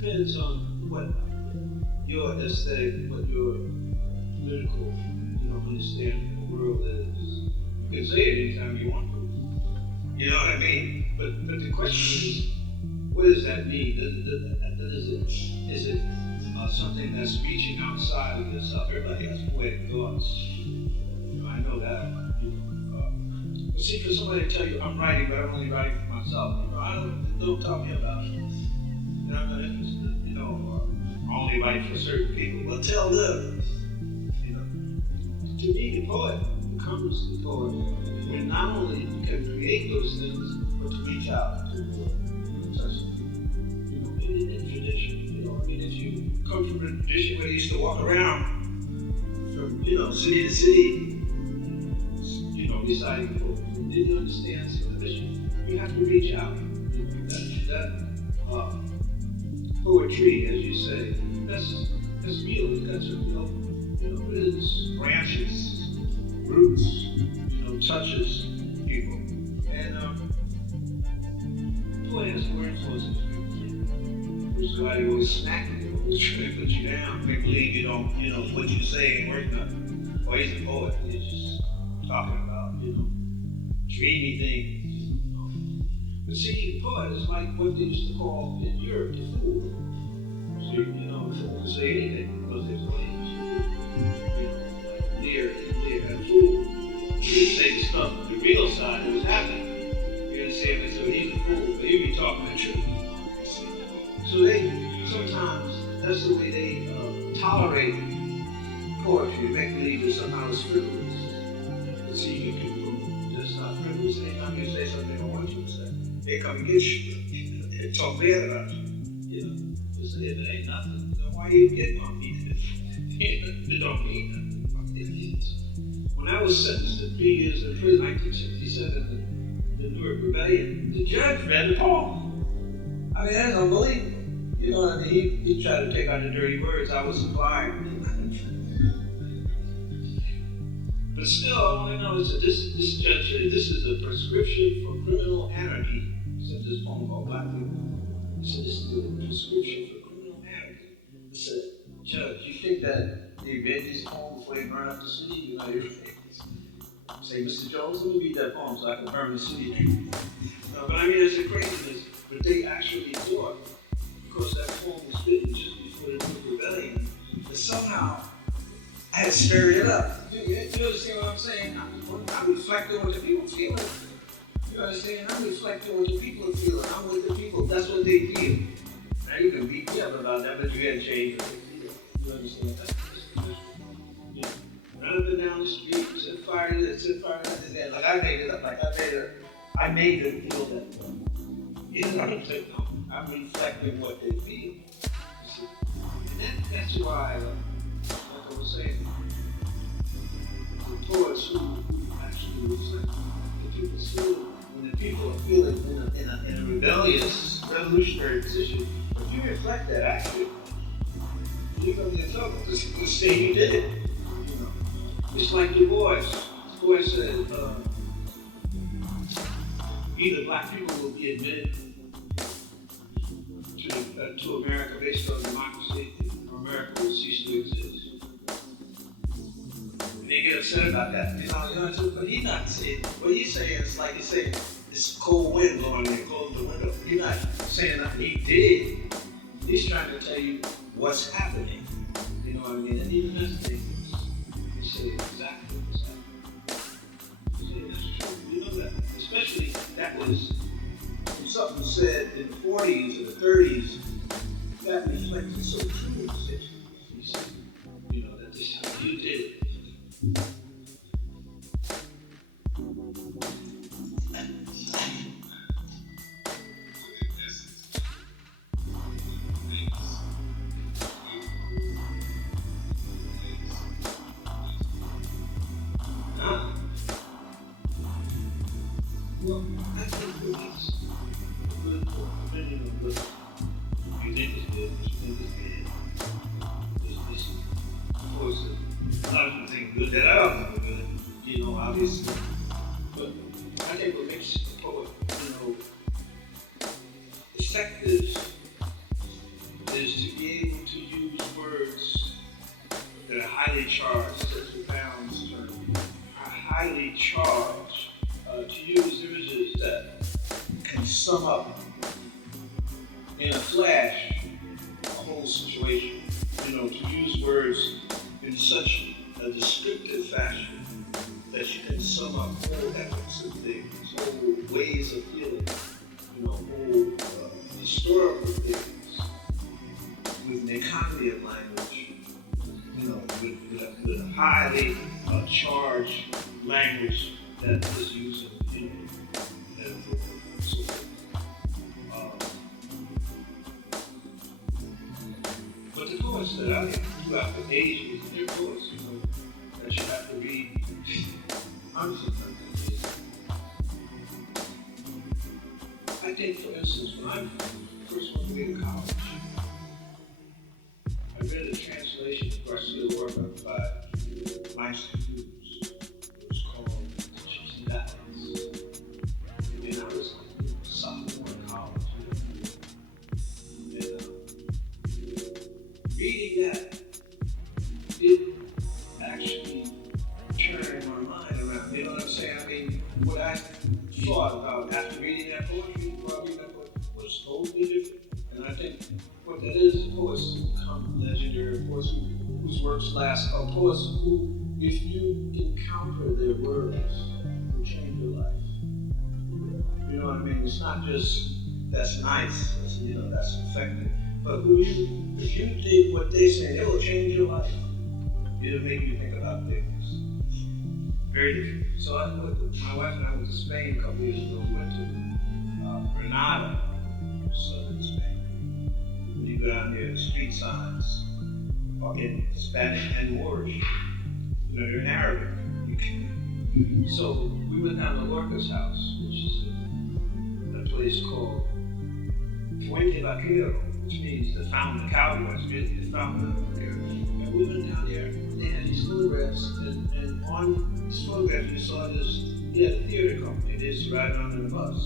depends on what your aesthetic, what your political, understanding of the world is. You can say it anytime you want to. You know what I mean? But the question is, what does that mean? Is it something that's reaching outside of yourself? Everybody has poetic thoughts. I know that. But see, for somebody to tell you I'm writing, but I'm only writing for myself, don't tell me about it. I'm not interested. Or I only write for certain people. Well, tell them. To me, the poet becomes the poet when not only you can create those things, but to reach out to touch them. In tradition. If you come from a tradition where they used to walk around from, city to city, reciting poetry, and didn't understand some of the mission, you have to reach out. That poetry, as you say, that's real. That's real. It's branches, roots, touches people. And poet has more influence on people. Which is why they always smack you, always trying to put you down. They believe you don't, what you say ain't worth nothing. Or he's a poet, he's just talking about, dreamy things. But see, the poet is like what they used to call in Europe the fool. So, the fool can say anything because there's no Lear and fool. He didn't say the stuff, the real side that was happening. You understand? So he's a fool, but he'd be talking the truth. So sometimes, that's the way they tolerate poetry. They make believe that somehow it's frivolous. But see, you can prove that's not frivolous. Anytime you say something they don't want you to say, they come and get you. They talk bad about you. They say it ain't nothing. Why you getting on me? It don't mean nothing. When I was sentenced to 3 years in prison, 1967, the Newark Rebellion, the judge read the poem. That's unbelievable. He tried to take out the dirty words. I was supplying. But still, all I know is that this judge said, this is a prescription for criminal anarchy. He said this poem about black people. He said, this is a prescription for criminal anarchy. He said, Judge, you think that they read this poem before they burn up the city? Say, Mr. Jones, let me read that poem so I can burn the city. But it's a craziness. But they actually thought, because that poem was written just before the Newark Rebellion, that somehow I had stirred it up. You understand what I'm saying? I'm reflecting what the people feel. You understand? I'm reflecting what the people are feeling. I'm with the people. That's what they feel. Now you can beat me up about that, but you had to change what they feel. You understand that? Run up and down the street, set fire to this, set fire to that. Like I made it up. I made them feel that way. I'm reflecting what they feel. And that's why, like I was saying, the poets who actually reflect the people's feeling. When the people are feeling in a rebellious, revolutionary position, if you reflect that action, you're going to get in trouble because you can say you did it. It's like Du Bois. Du Bois said, either black people will be admitted to America based on democracy, or America will cease to exist. And they get upset about that. But he's not saying, what he's saying is like he's saying, it's cold wind blowing in, close the window. He's not saying nothing he did. He's trying to tell you what's happening. You know what I mean? And even that's the thing. He said exactly what's happening. He said that's true. You know that. Especially that was something said in the 40s or the 30s. That reflected so true in the 60s. He said, that this time you did it. Well, I think for us, depending on what you think is good, what you think is bad, of course, a lot of people think good that I don't think are good, obviously. But I think what makes a poet, effective is highly charged, to use images that can sum up in a flash a whole situation. To use words in such a descriptive fashion that you can sum up whole epics of things, whole ways of feeling, whole historical things with an economy of language, with a highly charged language that is using, metaphor and so forth. But the poets that I throughout the ages, they're poets, that you have to read hundreds of times. I think, for instance, when I first went away to college, I read a translation of Garcia Lorca by Meister Hughes. It was called Gypsy Ballads. And I was like a sophomore in college. And reading that, it actually turned my mind around. You know what I'm saying? I mean, what I thought about after reading that poetry, was totally different. And I think what that is, poets become legendary, poets whose works last, are poets who, if you encounter their words, will change your life. You know what I mean? It's not just that's nice, that's effective, but if you did what they say, it will change your life. It'll make you think about things. Very different. So my wife and I went to Spain a couple years ago. We went to Granada, southern Spain. When you go down there, the street signs are in Spanish and Moorish. They're in Arabic. So we went down to Lorca's house, which is a place called Fuente Vaquero, which means the fountain of cowboys, really, the fountain of Vaquero. And we went down there, and they had these photographs, and on these photographs you saw he had a theater company. They used to ride around in a bus,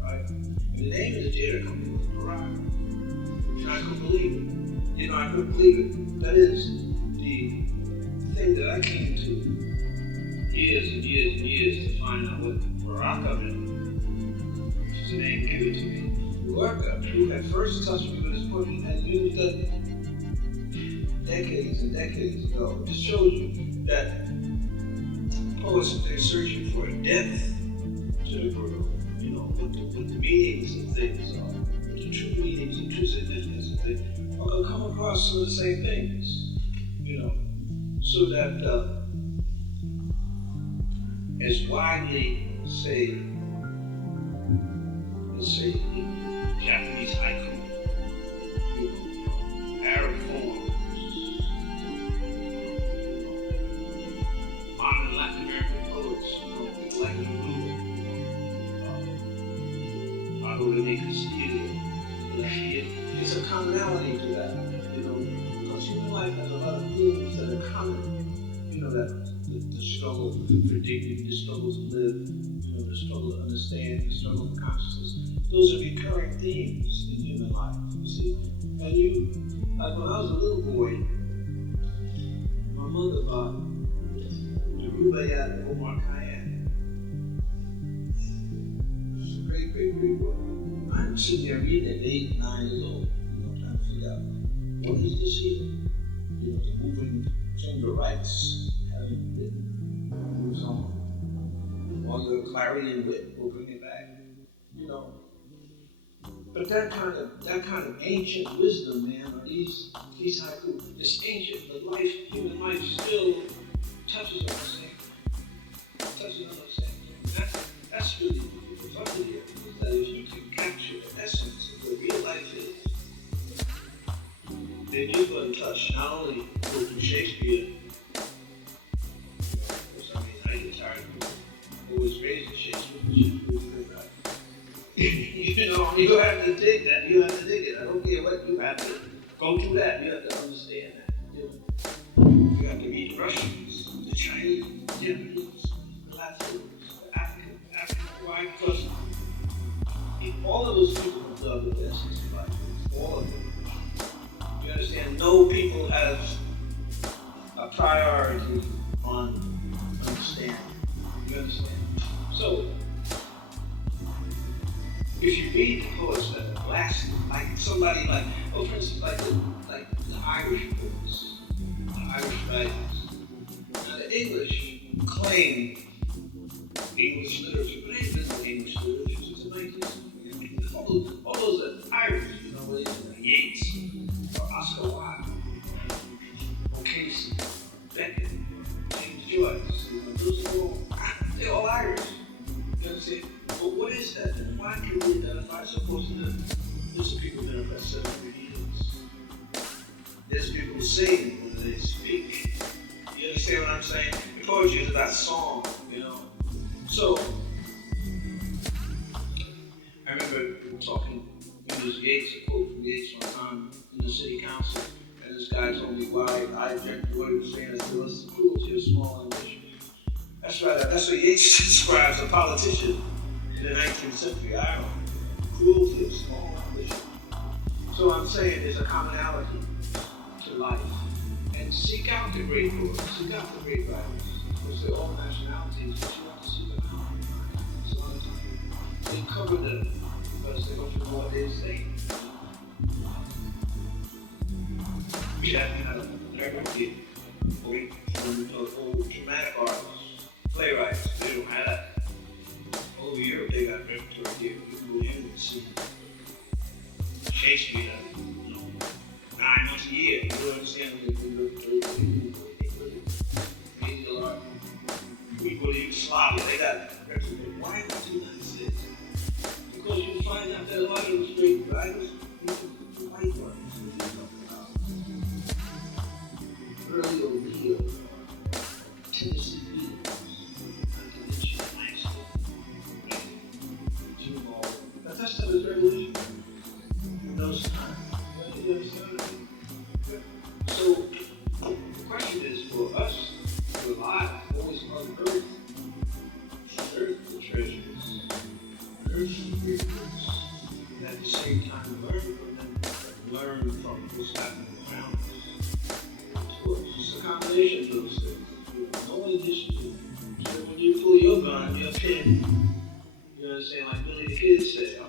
right? And the name of the theater company was Baraka. And I couldn't believe it. I couldn't believe it. That is the thing that I came to years and years and years to find out what Baraka meant. Which is the name given to me. Lorca, who had first touched me with his poetry, had used that decades and decades ago. It shows you that poets, they're searching for a depth to the world, what the meanings of things are, what the true meanings and true significance of things are going to come across some of the same things, so that as widely, say, let's say, Japanese haiku, Arab poems, modern Latin American poets, people like Lulu, Pablo de Castillo. It's a commonality to that, because human life has a lot of themes that are common. That the struggle for dignity, the struggle to live, the struggle to understand, the struggle for consciousness. Those are recurring themes in human life, you see. And like when I was a little boy, my mother bought the Rubaiyat of Omar Khayyam. It's a great, great, great book. I'm sitting there reading at 8, 9 years old, trying to figure out what is this here? The moving finger rights having written moves on. All your clarity and wit will bring it back, But that kind of ancient wisdom, man, or these haiku, this ancient, human life still touches on the same thing. That's really the fun here, is that if you can capture the essence of what real life is, then you're going to touch not only go through Shakespeare, I get tired of who was raised in Shakespeare, you have to dig that. You have to dig it. I don't care what, you have to go through that. You have to understand that. You have to read Russians, the Chinese, the Japanese, the Latinos, the African. Why? Because all of those people love the essence of life. All of them. You understand? No people have a priority on understanding. read the poets that are blasted, like somebody like, oh, for instance, like the Irish poets, the Irish writers. Now the English claim English literature, but they didn't know English literature since the 19th. All those are Irish, you know, whether it's Yeats or Oscar Wilde, or Casey, Beckett, James Joyce. You know, those are all, they're all Irish. You understand? But what is that then? Why can we identify so close to them? There's people that are about 700 years. There's people who sing when they speak. You understand what I'm saying? The poetry is about song, you know. So, I remember people talking, it was Yeats, a quote from Yeats one time in the city council, and this guy told me why I objected to what he was saying. I said, well, it's the cruelty of small ambition. That's right, that's what Yeats describes a politician in the 19th century Ireland. Cruelty of small ambition. So I'm saying there's a commonality to life. And seek out the great poets, seek out the great writers. Because they're all nationalities, but you have to seek them out. So they cover them because they don't know what they're saying. We have a record from dramatic artists, playwrights, they don't have that. Over Europe, they got repertoire here. You can go in and see Shakespeare, 9 months a year. You don't understand people in Yugoslavia, they got repertoire. Why not the United States? Because you find out that a lot of those great writers, white ones, early O'Neill, Tennessee that's not his revolution. No time. You understand what I mean? So, the question is for us to alive, always unearth the treasures, unearth the great books, and at the same time learn from them, learn from what's happening around us. So it's just a combination of those things. No initiative. So when you pull your gun, your pen, you understand, like Billy the Kid said,